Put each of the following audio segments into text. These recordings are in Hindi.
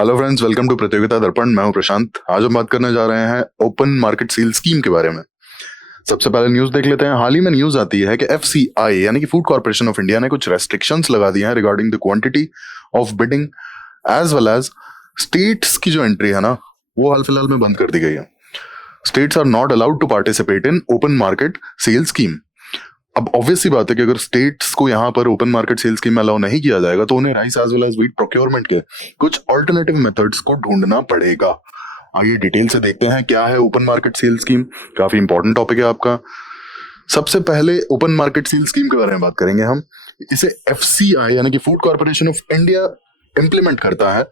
हेलो फ्रेंड्स, वेलकम टू प्रतियोगिता दर्पण। मैं हूं प्रशांत। आज हम बात करने जा रहे हैं ओपन मार्केट सेल स्कीम के बारे में। सबसे पहले न्यूज देख लेते हैं। हाल ही में न्यूज आती है कि एफसीआई यानी कि फूड कॉर्पोरेशन ऑफ इंडिया ने कुछ रेस्ट्रिक्शंस लगा दी हैं regarding the quantity of bidding as well as states की जो एंट्री है ना, वो हाल फिलहाल में बंद कर दी गई है। States are not allowed to participate in open market sale scheme. अब ऑब्वियस सी बात है कि अगर स्टेट्स को यहाँ पर ओपन मार्केट सेल स्कीम में अलाउ नहीं किया जाएगा तो उन्हें rice as well as wheat procurement के कुछ ऑल्टरनेटिव मेथड्स को ढूंढना पड़ेगा। आइए डिटेल से देखते हैं क्या है ओपन मार्केट सेल स्कीम। काफी इंपॉर्टेंट टॉपिक है आपका। सबसे पहले ओपन मार्केट सेल स्कीम के बारे में बात करेंगे हम। इसे एफसीआई यानी कि food corporation of India implement करता है।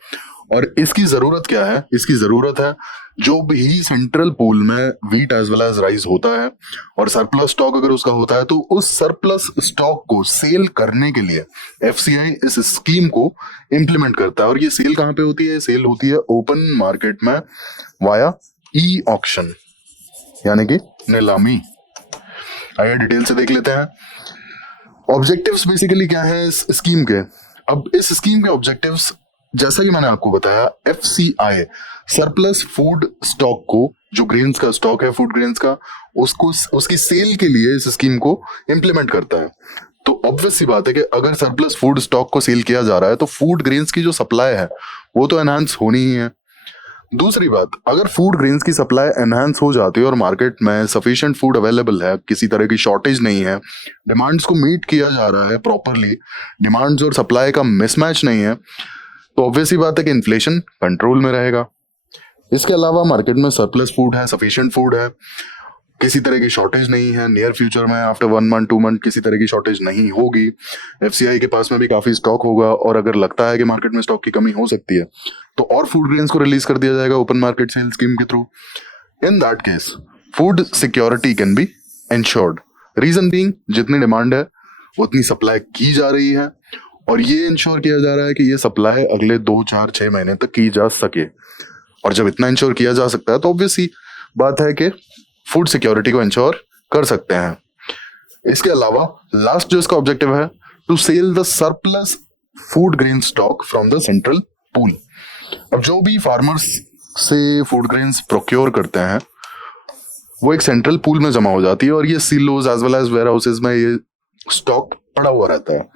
और इसकी जरूरत क्या है? इसकी जरूरत है जो भी सेंट्रल पूल में wheat as well as rice होता है और सरप्लस स्टॉक अगर उसका होता है तो उस सरप्लस स्टॉक को सेल करने के लिए एफसीआई इस स्कीम को इंप्लीमेंट करता है। और ये सेल कहाँ पे होती है? सेल होती है ओपन मार्केट में वाया ई ऑक्शन यानी कि नीलामी। आइए डिटेल से देख लेते हैं। ऑब्जेक्टिव्स बेसिकली क्या है इस स्कीम के। अब इस स्कीम के ऑब्जेक्टिव्स जैसा कि मैंने आपको बताया, एफसीआई सरप्लस फूड स्टॉक को, जो ग्रेन्स का स्टॉक है फूड ग्रेन्स का, उसको उसकी सेल के लिए इस स्कीम को इंप्लीमेंट करता है। तो ऑब्वियस सी बात है कि अगर सरप्लस फूड स्टॉक को सेल किया जा रहा है तो फूड ग्रेन्स की जो सप्लाई है वो तो एनहांस होनी ही है। दूसरी बात, अगर फूड ग्रेन्स की सप्लाई एनहांस हो जाती है और मार्केट में सफिशिएंट फूड अवेलेबल है, किसी तरह की शॉर्टेज नहीं है, डिमांड्स को मीट किया जा रहा है प्रॉपरली, डिमांड्स और सप्लाई का मिसमैच नहीं है, तो ऑब्वियस ही बात है कि इन्फ्लेशन कंट्रोल में रहेगा। इसके अलावा मार्केट में सरप्लस फूड है, सफिशिएंट फूड है, किसी तरह की शॉर्टेज नहीं है। नियर फ्यूचर में आफ्टर 1 मंथ 2 मंथ किसी तरह की शॉर्टेज नहीं होगी। एफसीआई के पास में भी काफी स्टॉक होगा और अगर लगता है कि मार्केट में स्टॉक की कमी हो सकती है तो और फूड ग्रेन्स को रिलीज कर दिया जाएगा ओपन मार्केट सेल स्कीम के through. In that case food security can be ensured. Reason being, जितनी डिमांड है उतनी सप्लाई की जा रही है और ये इंश्योर किया जा रहा है कि ये सप्लाई अगले 2 4 6 महीने तक की जा सके। और जब इतना इंश्योर किया जा सकता है तो ऑब्वियसली बात है कि फूड सिक्योरिटी को इंश्योर कर सकते हैं। इसके अलावा लास्ट जो इसका ऑब्जेक्टिव है, to sell the surplus food grain stock from the central pool. अब जो भी फार्मर्स से फूड ग्रेन्स प्रोक्योर करते हैं वो एक सेंट्रल पूल में जमा हो जाती है और ये silos as well as warehouses में ये स्टॉक पड़ा हुआ रहता है।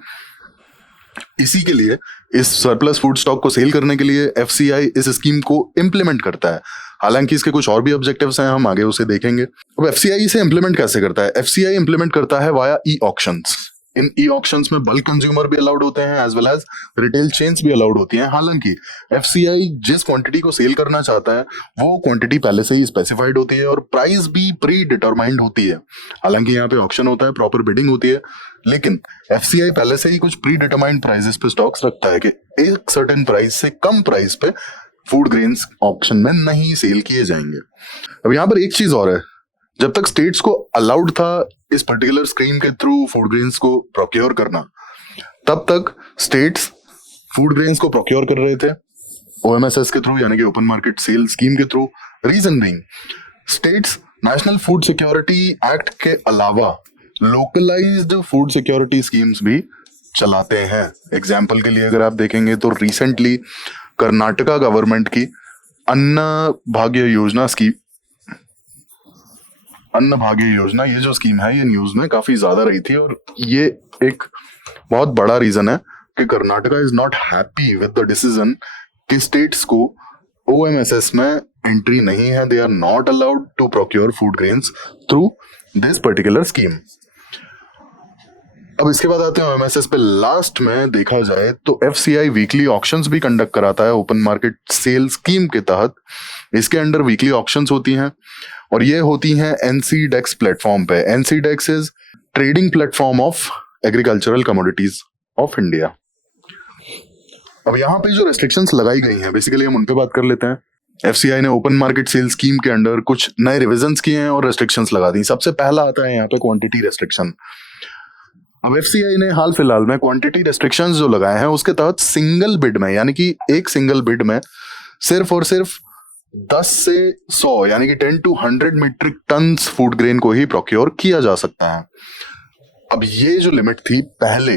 इसी के लिए, इस सरप्लस फूड स्टॉक को सेल करने के लिए एफसीआई इस स्कीम को इंप्लीमेंट करता है। हालांकि इसके कुछ और भी ऑब्जेक्टिव्स हैं, हम आगे उसे देखेंगे। अब एफसीआई इसे इंप्लीमेंट कैसे करता है? एफसीआई इंप्लीमेंट करता है via e auctions. In e auctions में बल्क कंज्यूमर भी अलाउड होते हैं as well as retail chains भी अलाउड होती हैं। हालांकि एफसीआई जिस क्वांटिटी को सेल करना चाहता है वो क्वांटिटी पहले से ही स्पेसिफाइड होती है और प्राइस भी प्री डिटरमाइंड होती है। हालांकि यहाँ पे ऑक्शन होता है, प्रॉपर बिडिंग होती है, लेकिन एफसीआई पहले से ही कुछ प्री डिटरमाइंड प्राइसेस पे स्टॉक्स रखता है कि एक सर्टेन प्राइस से कम प्राइस पे फूड ग्रेन्स ऑक्शन में नहीं सेल किए जाएंगे। अब यहाँ पर एक चीज और है, जब तक स्टेट्स को अलाउड था इस पर्टिकुलर स्कीम के थ्रू फूड ग्रेन्स को प्रोक्योर करना, तब तक स्टेट्स फूड ग्रेन्स को प्रोक्योर कर रहे थे ओएमएसएस के थ्रू यानी कि ओपन मार्केट सेल स्कीम के through. Reason being, states national food security act के अलावा लोकलाइज्ड फूड सिक्योरिटी स्कीम्स भी चलाते हैं। एग्जाम्पल के लिए अगर आप देखेंगे तो रिसेंटली कर्नाटका गवर्नमेंट की अन्न भाग्य योजना, ये जो स्कीम है ये न्यूज में काफी ज्यादा रही थी और ये एक बहुत बड़ा रीजन है कि Karnataka is not happy with the decision कि स्टेट्स को ओएमएसएस में एंट्री नहीं है। They are not allowed to procure food grains through this particular scheme. अब इसके बाद आते हैं ओएमएसएस पे। लास्ट में देखा जाए तो एफसीआई वीकली ऑक्शंस भी कंडक्ट कराता है ओपन मार्केट सेल स्कीम के तहत। इसके अंडर वीकली ऑक्शंस होती हैं और ये होती हैं एनसीडेक्स प्लेटफॉर्म पे। NCDEX is trading platform of agricultural commodities of India. अब यहाँ पे जो रेस्ट्रिक्शंस लगाई गई हैं बेसिकली हम उन पे बात कर लेते हैं। एफसीआई ने ओपन मार्केट सेल स्कीम के अंडर कुछ नए रिविजन्स किए हैं और रेस्ट्रिक्शंस लगा दी। सबसे पहला आता है यहाँ पे क्वांटिटी रेस्ट्रिक्शन। अब एफसीआई ने हाल फिलहाल में क्वांटिटी रेस्ट्रिक्शंस जो लगाए हैं उसके तहत सिंगल बिड में यानी कि एक सिंगल बिड में सिर्फ और सिर्फ 10 से 100 यानी कि 10 to 100 metric ton food grain को ही प्रोक्योर किया जा सकता है। अब ये जो लिमिट थी पहले,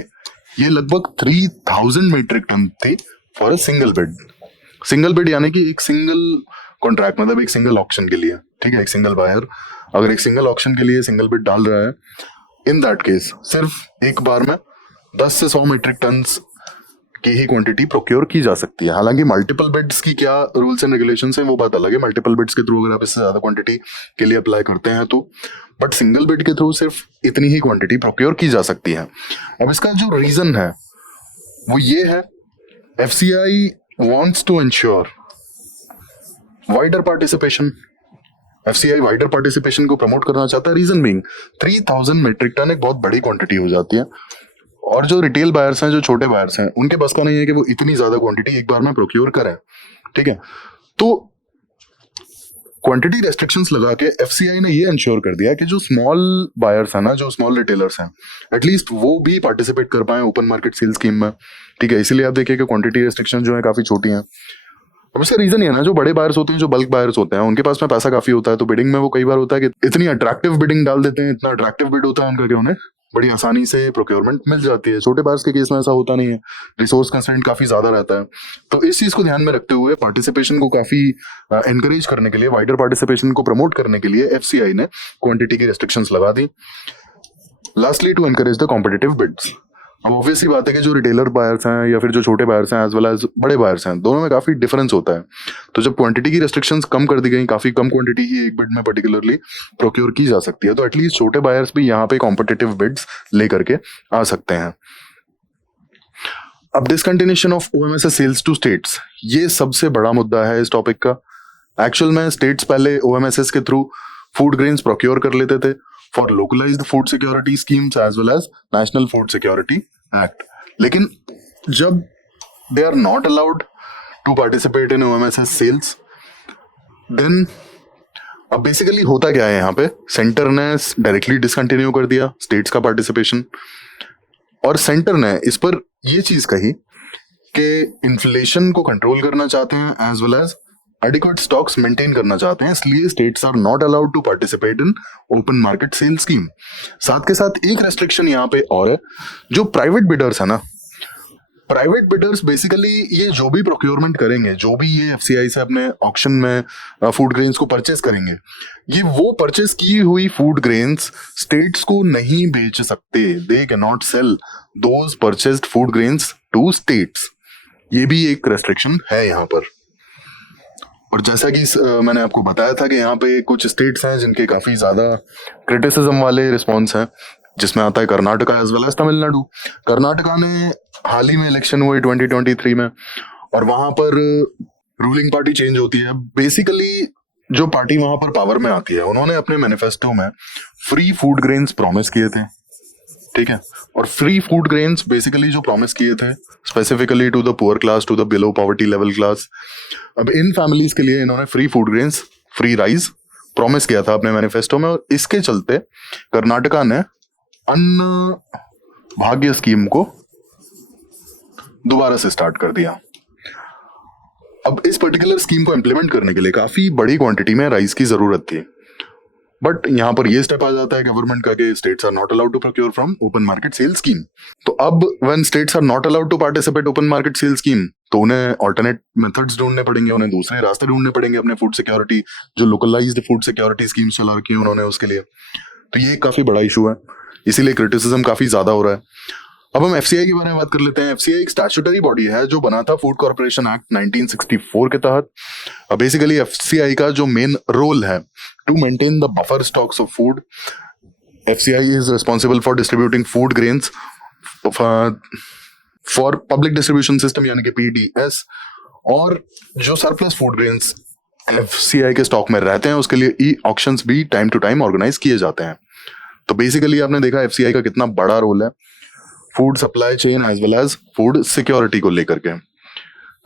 ये लगभग 3000 मीट्रिक टन थी for a single bid. Single bid यानी कि एक सिंगल कॉन्ट्रैक्ट, मतलब एक सिंगल ऑक्शन के लिए, ठीक है, एक सिंगल बायर अगर एक सिंगल ऑक्शन के लिए सिंगल बिड डाल रहा है, इन दैट केस सिर्फ एक बार में 10 से 100 मीट्रिक टन की ही क्वांटिटी प्रोक्योर की जा सकती है। हालांकि मल्टीपल बिड्स की क्या रूल्स एंड रेगुलेशंस हैं वो बात अलग है, मल्टीपल बिड्स के थ्रू अगर आप इससे ज्यादा क्वांटिटी के लिए अप्लाई करते हैं तो, बट सिंगल बिड के थ्रू सिर्फ इतनी ही क्वांटिटी प्रोक्योर की जा सकती है। अब इसका जो रीजन है वो ये है, FCI wants to ensure wider participation. FCI wider participation को प्रमोट करना चाहता है। रीजन बीइंग 3000 मीट्रिक टन एक बहुत बड़ी क्वांटिटी हो जाती है, और जो रिटेल बायर्स हैं, जो छोटे बायर्स हैं, उनके बस का नहीं है कि वो इतनी ज्यादा क्वांटिटी एक बार में प्रोक्योर करें, ठीक है। तो क्वांटिटी रेस्ट्रिक्शंस लगा के एफसीआई ने ये इंश्योर कर दिया कि जो स्मॉल बायर्स हैं ना, जो स्मॉल रिटेलर्स हैं, एटलीस्ट वो भी पार्टिसिपेट कर पाए ओपन मार्केट सेल स्कीम में, ठीक है। इसीलिए आप देखिए कि क्वांटिटी रेस्ट्रिक्शन जो है काफी छोटी हैं। अब इसका रीजन ये है ना, जो बड़े बायर्स होते हैं, जो बल्क बायर्स होते हैं, उनके पास में पैसा काफी होता है, तो बिडिंग में वो कई बार होता है कि इतनी अट्रैक्टिव बिडिंग डाल देते हैं, इतना अट्रैक्टिव बिड होता है उनका कि उन्हें बड़ी आसानी से प्रोक्योरमेंट मिल जाती है। छोटे बायर्स के केस में ऐसा होता नहीं है, रिसोर्स कंस्ट्रेंट काफी ज्यादा रहता है। तो इस चीज को ध्यान में रखते हुए पार्टिसिपेशन को काफी एनकरेज करने के लिए, वाइडर पार्टिसिपेशन को प्रमोट करने के लिए एफसीआई ने क्वांटिटी की रेस्ट्रिक्शंस लगा दी। Lastly to encourage the competitive bids. अब ऑब्वियस सी बात है कि जो रिटेलर बायर्स हैं या फिर जो छोटे बायर्स हैं एज वेल एज बड़े बायर्स हैं, दोनों में काफी डिफरेंस होता है। तो जब क्वांटिटी की रेस्ट्रिक्शंस कम कर दी गई, काफी कम क्वांटिटी ही एक बिड में पर्टिकुलरली प्रोक्योर की जा सकती है, तो एटलीस्ट छोटे बायर्स भी यहाँ पे कॉम्पिटिटिव बिड्स लेकर के आ सकते हैं। अब discontinuation of OMSS sales to states, ये सबसे बड़ा मुद्दा है इस टॉपिक का। एक्चुअल में स्टेट्स पहले ओएमएसएस के थ्रू फूड ग्रेन्स प्रोक्योर कर लेते थे for localised food security schemes as well as national food security act, लेकिन जब they are not allowed to participate in OMSS sales, then अब बेसिकली होता क्या है यहाँ पे, सेंटर ने डायरेक्टली डिसकंटिन्यू कर दिया स्टेट्स का पार्टिसिपेशन, और सेंटर ने इस पर ये चीज कही कि इन्फ्लेशन को कंट्रोल करना चाहते हैं as well as adequate stocks maintain करना चाहते हैं, इसलिए states are not allowed to participate in open market sale scheme. साथ के साथ एक रेस्ट्रिक्शन यहाँ पे और है, जो प्राइवेट बिडर्स है ना, प्राइवेट बिडर्स बेसिकली ये जो भी प्रोक्योरमेंट करेंगे, जो भी ये एफसीआई से अपने ऑक्शन में फूड ग्रेन्स को परचेस करेंगे, ये वो परचेस की हुई फूड ग्रेन्स स्टेट्स को नहीं बेच सकते। They can not sell those purchased food grains to states. ये भी एक रेस्ट्रिक्शन है यहाँ पर। और जैसा कि मैंने आपको बताया था कि यहाँ पे कुछ स्टेट्स हैं जिनके काफी ज्यादा क्रिटिसिज्म वाले रिस्पॉन्स हैं, जिसमें आता है Karnataka as well as Tamil Nadu. Karnataka ने हाल ही में इलेक्शन हुए 2023 में, और वहां पर रूलिंग पार्टी चेंज होती है। बेसिकली जो पार्टी वहां पर पावर में आती है, उन्होंने अपने मैनिफेस्टो में फ्री फूड ग्रेन्स प्रॉमिस किए थे, ठीक है। और फ्री फूड ग्रेन्स बेसिकली जो प्रॉमिस किए थे specifically to the poor class, to the below poverty level class. अब इन फैमिलीज के लिए इन्होंने free food grains, free rice promise किया था अपने मैनिफेस्टो में, और इसके चलते कर्नाटका ने अन्न भाग्य स्कीम को दोबारा से स्टार्ट कर दिया। अब इस पर्टिकुलर स्कीम को इंप्लीमेंट करने के लिए काफी बड़ी क्वांटिटी में राइस की जरूरत थी, बट यहां पर ये स्टेप आ जाता है गवर्नमेंट का कि states are not allowed to procure from open market sale scheme. तो अब when states are not allowed to participate open market sale scheme, तो उन्हें ऑल्टरनेट मेथड्स ढूंढने पड़ेंगे, उन्हें दूसरे रास्ते ढूंढने पड़ेंगे अपने फूड सिक्योरिटी, जो लोकलाइज्ड फूड सिक्योरिटी स्कीम्स चला रखी है उन्होंने उसके लिए। तो ये काफी बड़ा इशू है, इसीलिए क्रिटिसिज्म काफी ज्यादा हो रहा है। अब हम एफसीआई के बारे में बात कर लेते हैं। एफसीआई एक स्टैट्यूटरी बॉडी है जो बना था फूड कॉर्पोरेशन एक्ट 1964 के तहत। बेसिकली एफसीआई का जो मेन रोल है to maintain the buffer stocks of food. FCI is responsible for distributing food grains for public distribution system यानी कि पीडीएस, और जो सरप्लस फूड ग्रेन्स एफसीआई के स्टॉक में रहते हैं उसके लिए ई ऑक्शंस भी टाइम टू टाइम ऑर्गेनाइज किए जाते हैं। तो बेसिकली आपने देखा एफसीआई का कितना बड़ा रोल है food supply chain as well as food security को लेकर के।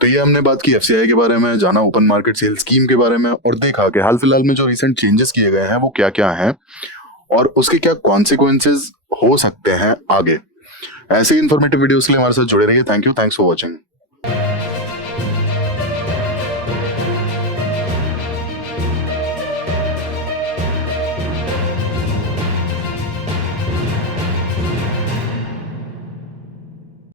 तो ये हमने बात की एफसीआई के बारे में, जाना ओपन मार्केट सेल स्कीम के बारे में, और देखा कि हाल फिलहाल में जो रिसेंट चेंजेस किए गए हैं वो क्या क्या हैं और उसके क्या कॉन्सिक्वेंसेस हो सकते हैं आगे। ऐसे ही इंफॉर्मेटिव वीडियोस के लिए हमारे साथ जुड़े रहिए। Thank you, thanks for watching.